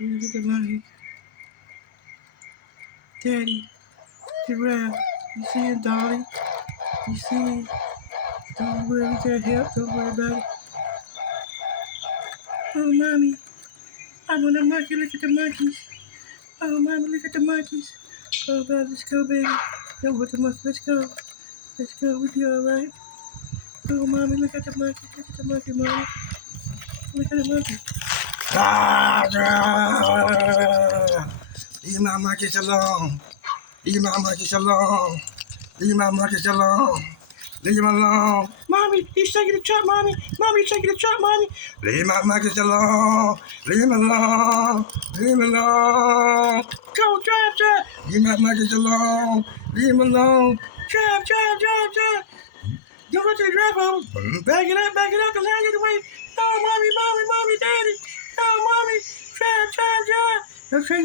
Look at the monkey. Daddy, giraffe. You see it, Dolly? You see it? Don't worry, we got help. Don't worry about it. Oh, mommy. I want a monkey. Look at the monkeys. Oh, mommy, look at the monkeys. Oh, God, let's go, baby. Go with the monkey. Let's go. Let's go. We'll be all right. Oh, mommy, look at the monkey. Look at the monkey, mommy. Look at the monkey. Leave my monkeys alone. Leave my monkeys alone. Leave my monkeys alone. Leave him alone. Mommy, he's taking the truck, mommy. Mommy, he's taking the truck, mommy. Leave my monkeys alone. Leave him alone. Leave him alone. Go, drive. Leave my monkeys alone. Leave him alone. Drive. Don't go to the drive home. Back it up, the line is away. Oh, mommy, daddy. Oh, mommy,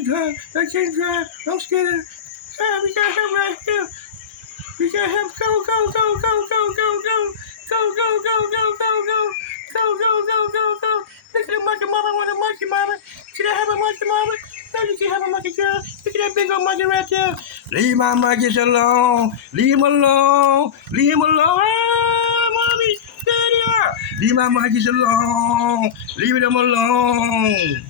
drive. I can't drive. I'm scared. We got him right here. We got him. Go. Look at the monkey, mama. I want a monkey, mama. Should I have a monkey, mama? No, you can't have a monkey, girl. Look at that big old monkey right there. Leave my monkeys alone. Leave him alone. Ah, mommy, daddy. Leave my monkeys alone. Leave them alone.